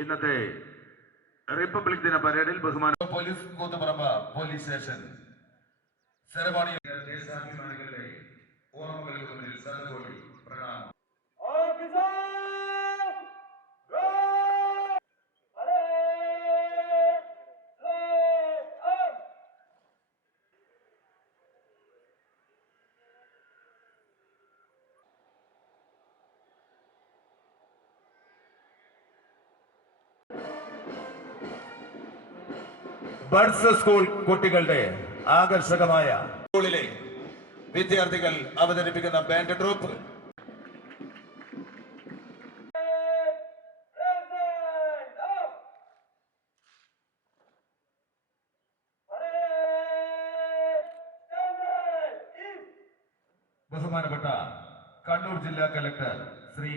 ഇന്നത്തെ റിപ്പബ്ലിക് ദിന പരേഡിൽ ബഹുമാന police Koothuparamba police station ceremony ദേശാഭിമാനികളുടെ ഓർമ്മകൾക്ക് മുന്നിൽ സദകോടി പ്രണാമം. ബഡ്സ് സ്കൂൾ കുട്ടികളുടെ ആകർഷകമായ സ്കൂളിലെ വിദ്യാർത്ഥികൾ അവതരിപ്പിക്കുന്ന ബാൻഡ് ട്രൂപ്പ് ബഹുമാനപ്പെട്ട കണ്ണൂർ ജില്ലാ collector Shri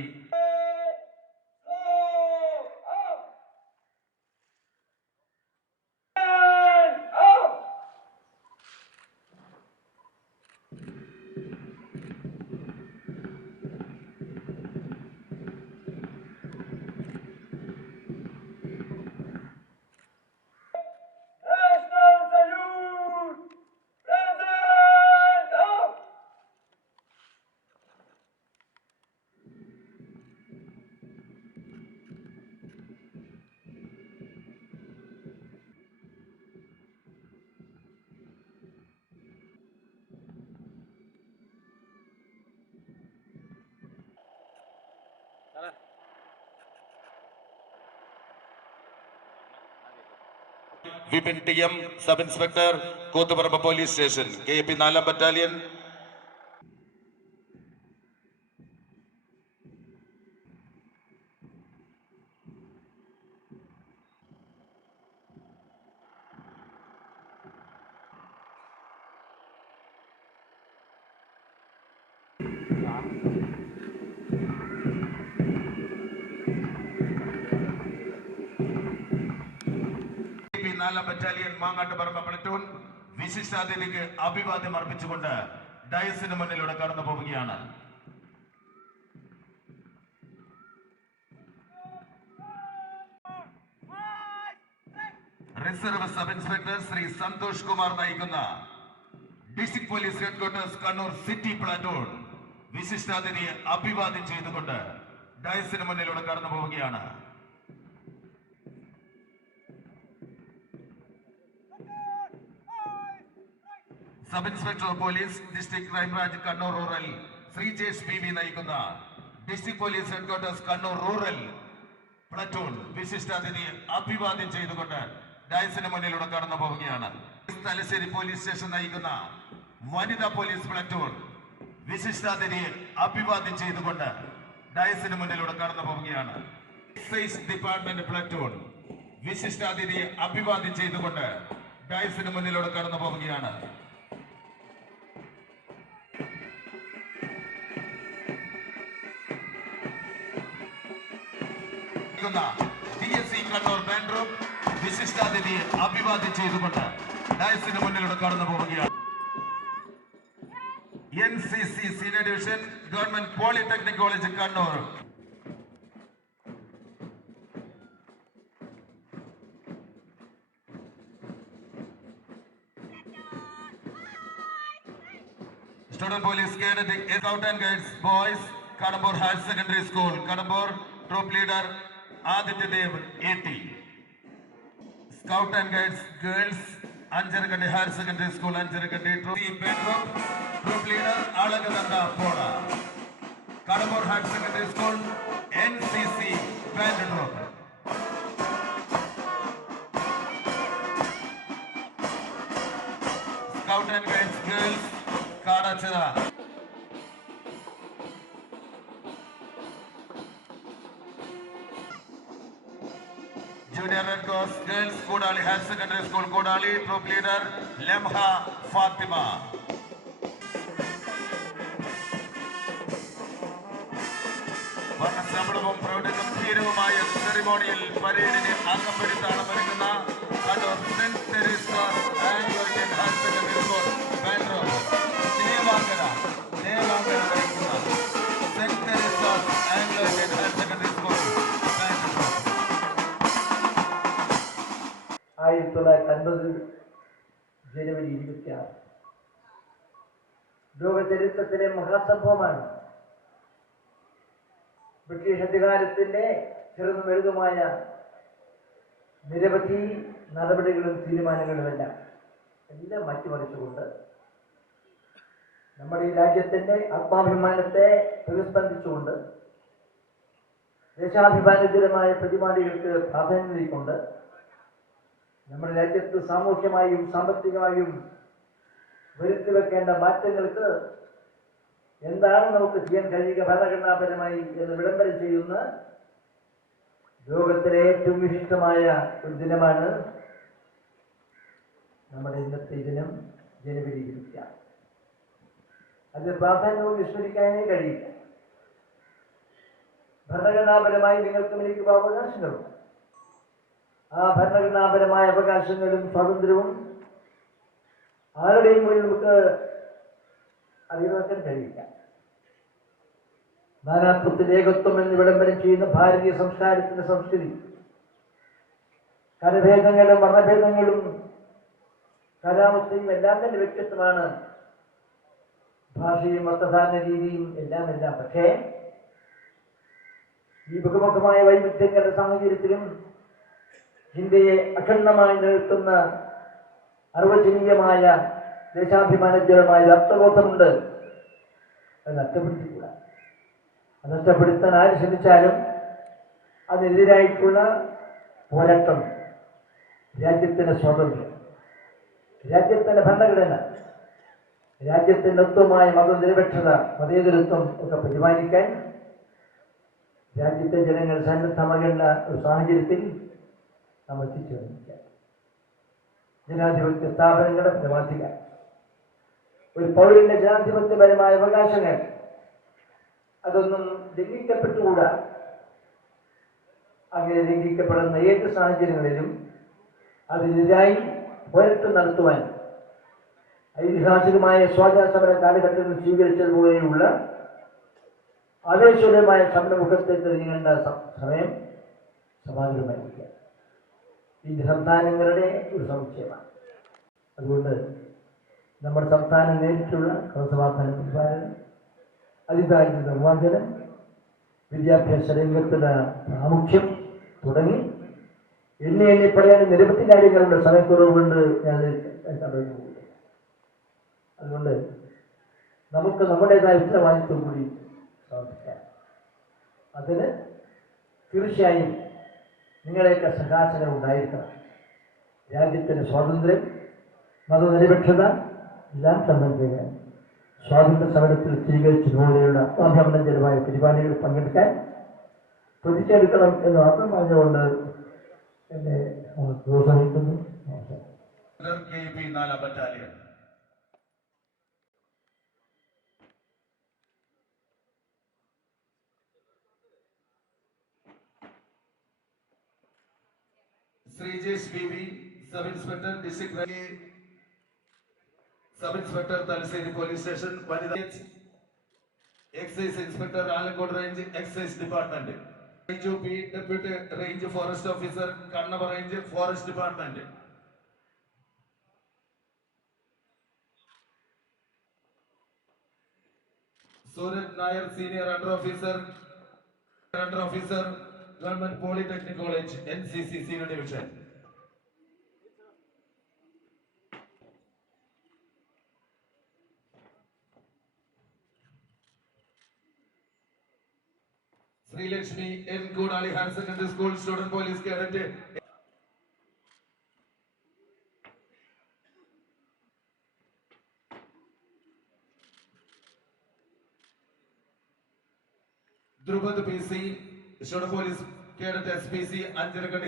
Vipin T M, sub inspector, Koothuparamba police station, KP 4 battalion. Battalion Mangattuparamba platoon വിശിഷ്ടാതിഥിക്ക് അഭിവാദ്യം അർപ്പിച്ചുകൊണ്ട് ഡയസിന് മുന്നിലൂടെ കടന്നു പോവുകയാണ്. Reserve sub inspector Shri Santhosh Kumar നയിക്കുന്ന district police headquarters Kannur city platoon വിശിഷ്ടാതിഥിയെ അഭിവാദ്യം ചെയ്തുകൊണ്ട് ഡയസിന് മുന്നിലൂടെ കടന്നു പോവുകയാണ്. Sub inspector of police district crime branch Kannur rural Shri Jesh PV നയിക്കുന്ന district police headquarters Kannur rural platoon വിശിഷ്ടാതിഥിയെ അഭിവാദ്യം ചെയ്തുകൊണ്ട് ഡയസിന് മുന്നിലൂടെ കടന്നു പോവുകയാണ്. തലശ്ശേരി പോലീസ് സ്റ്റേഷൻ നയിക്കുന്ന വനിതാ പോലീസ് പ്ലറ്റൂൺ വിശിഷ്ടാതിഥിയെ അഭിവാദ്യം ചെയ്തുകൊണ്ട് ഡയസിന് മുന്നിലൂടെ കടന്നു പോവുകയാണ്. എക്സൈസ് ഡിപ്പാർട്ട്മെന്റ് പ്ലറ്റൂൺ വിശിഷ്ടാതിഥിയെ അഭിവാദ്യം ചെയ്തുകൊണ്ട് ഡയസിന് മുന്നിലൂടെ കടന്നു പോവുകയാണ്. DSC കണ്ണൂർ ബാൻഡ് ട്രൂപ്പ് വിശിഷ്ടാതിഥിയെ അഭിവാദ്യം ചെയ്തുകൊണ്ട് ഡയസിന് മുന്നിലൂടെ കടന്നു പോവുകയാണ്. NCC senior division government polytechnic college Kannur student police cadet scout and guides boys Kadambur higher secondary school Kadambur troop leader Adithyadev AT. Scout and guides girls Anjarakandy higher secondary school Anjarakandy troop leader Alakananda Pola Kadambur higher secondary school NCC band troop. Scout and guides girls Kadachira junior red cross girls Koodali higher secondary school Koodali troop leader Lamha Fathima. വർണ്ണശബളവും പ്രൗഢഗംഭീരവുമായ ceremonial പരേഡിന് അകമ്പടി താളം ഒരുങ്ങുന്ന Kannur saint Teresa's Anglican higher secondary school ബാൻഡ്രോ ദേവാങ്കര നയിക്കുന്ന saint Teresa's Anglican higher secondary school ബാൻഡ്രോ. 1950 ജനുവരി 26. ലോക ചരിത്രത്തിലെ മഹാസംഭവമാണ്. ബ്രിട്ടീഷ് അധികാരത്തിന്റെ ചെറുതും വലുതുമായ നിരവധി നടപടികളും തീരുമാനങ്ങളുമെല്ലാം മാറ്റിമറിച്ചുകൊണ്ട് നമ്മുടെ ഈ രാജ്യത്തിന്റെ ആത്മാഭിമാനത്തെ പ്രതിസ്പന്ദിച്ചുകൊണ്ട് ദേശാഭിമാനജനമായ പരിപാടികൾക്ക് പ്രാധാന്യം നൽകിക്കൊണ്ട് നമ്മുടെ രാജ്യത്ത് സാമൂഹ്യമായും സാമ്പത്തികമായും വരുത്തിവെക്കേണ്ട മാറ്റങ്ങൾക്ക് എന്താണ് നമുക്ക് ചെയ്യാൻ കഴിയുക ഭരണഘടനാപരമായി എന്ന് വിളംബരം ചെയ്യുന്ന ലോകത്തിലെ ഏറ്റവും വിശിഷ്ടമായ ഒരു ദിനമാണ് നമ്മുടെ ഇന്നത്തെ ദിനം, ജനുവരി 26. അതിന് പ്രാധാന്യവും വിസ്മരിക്കാനേ കഴിയില്ല. ഭരണഘടനാപരമായി നിങ്ങൾക്ക് എനിക്ക് അവകാശങ്ങളുണ്ട്. ആ ഭരണഘടനാപരമായ അവകാശങ്ങളും സ്വാതന്ത്ര്യവും ആരുടെയും മുന്നിൽ നമുക്ക് അറിയാൻ കഴിയില്ല. നാനാത്വത്തിൽ ഏകത്വം എന്ന് വിളംബരം ചെയ്യുന്ന ഭാരതീയ സംസ്കാരത്തിന്റെ സംസ്കൃതി കരഭേദങ്ങളും വർണ്ണഭേദങ്ങളും കാലാവസ്ഥയും എല്ലാം തന്നെ വ്യത്യസ്തമാണ്. ഭാഷയും വസ്ത്രധാരണ രീതിയും എല്ലാം. പക്ഷേ ഈ ബഹുമുഖമായ വൈവിധ്യങ്ങളുടെ സാഹചര്യത്തിലും ഇന്ത്യയെ അഖണ്ഡമായി നിലനിർത്തുന്ന അർവചനീയമായ ദേശാഭിമാനജനമായ അർത്ഥബോധമുണ്ട്. അത് നഷ്ടപ്പെടുത്തിക്കൂടാ. അത് നഷ്ടപ്പെടുത്താൻ ആര് ശ്രമിച്ചാലും അതിനെതിരായിട്ടുള്ള പോരാട്ടം, രാജ്യത്തിന്റെ സ്വാതന്ത്ര്യം, രാജ്യത്തിന്റെ ഭരണഘടന, രാജ്യത്തിന്റെ തത്വമായ മതനിരപേക്ഷത, മതേതരത്വം ഒക്കെ പരിപാലിക്കാൻ രാജ്യത്തെ ജനങ്ങൾ സന്നദ്ധമാകേണ്ട ഒരു സാഹചര്യത്തിൽ നമ്മൾ എത്തിച്ചേർന്നിരിക്കുക. ജനാധിപത്യ സ്ഥാപനങ്ങളുടെ ഫലമാധിക ഒരു പൗരന്റെ ജനാധിപത്യപരമായ അവകാശങ്ങൾ അതൊന്നും ലംഘിക്കപ്പെട്ടുകൂടാ. അങ്ങനെ ലംഘിക്കപ്പെടുന്ന ഏത് സാഹചര്യങ്ങളിലും അതിനെതിരായി പോരാട്ടം നടത്തുവാൻ ഐതിഹാസികമായ സ്വാതന്ത്ര്യ സമര കാലഘട്ടത്തിൽ സ്വീകരിച്ചതുപോലെയുള്ള ആവേശകരമായ സമരമുഖത്തേക്ക് നീങ്ങേണ്ട സമയം സമാന്തരമായിരിക്കുക. ഇന്ത്യ സംസ്ഥാനങ്ങളുടെ ഒരു സമുച്ചയമാണ്. അതുകൊണ്ട് നമ്മുടെ സംസ്ഥാനം നേരിട്ടുള്ള ക്രമസമാധാന പരിപാലനം, അധികാരിക നിർവ്വഹണം, വിദ്യാഭ്യാസ രംഗത്തുള്ള പ്രാമുഖ്യം തുടങ്ങി എണ്ണി പറയാൻ നിരവധി കാര്യങ്ങളുണ്ട്. സമയക്കുറവുകൊണ്ട് ഞാൻ കടന്നു പോകും. അതുകൊണ്ട് നമുക്ക് നമ്മുടേതായ ഉത്തരവാദിത്വം കൂടി സമർപ്പിക്കാം. അതിന് തീർച്ചയായും നിങ്ങളെയൊക്കെ സഹാസനം ഉണ്ടായിരിക്കണം. രാജ്യത്തിൻ്റെ സ്വാതന്ത്ര്യം, മതനിരപേക്ഷത എല്ലാം സംബന്ധിക്കാൻ സ്വാതന്ത്ര്യ സമരത്തിൽ സ്വീകരിച്ചതുപോലെയുള്ള ആത്മാഭിമാനജനമായ പരിപാടികളിൽ പങ്കെടുക്കാൻ പ്രതിജ്ഞയെടുക്കണം എന്ന് മാത്രം പറഞ്ഞുകൊണ്ട് എന്നെ പ്രോത്സാഹിക്കുന്നു. Sreejesh BV, sub inspector district sub inspector Thalassery police station, വനിതാ excise inspector Alakode range excise department, IGP deputy range forest officer Kannavam range forest department, Sooraj Nair senior under officer government polytechnic college NCC senior division, Sreelakshmi N. Koodali higher secondary school student police cadet, Dhrupad PC student police cadet SPC Anjarakandy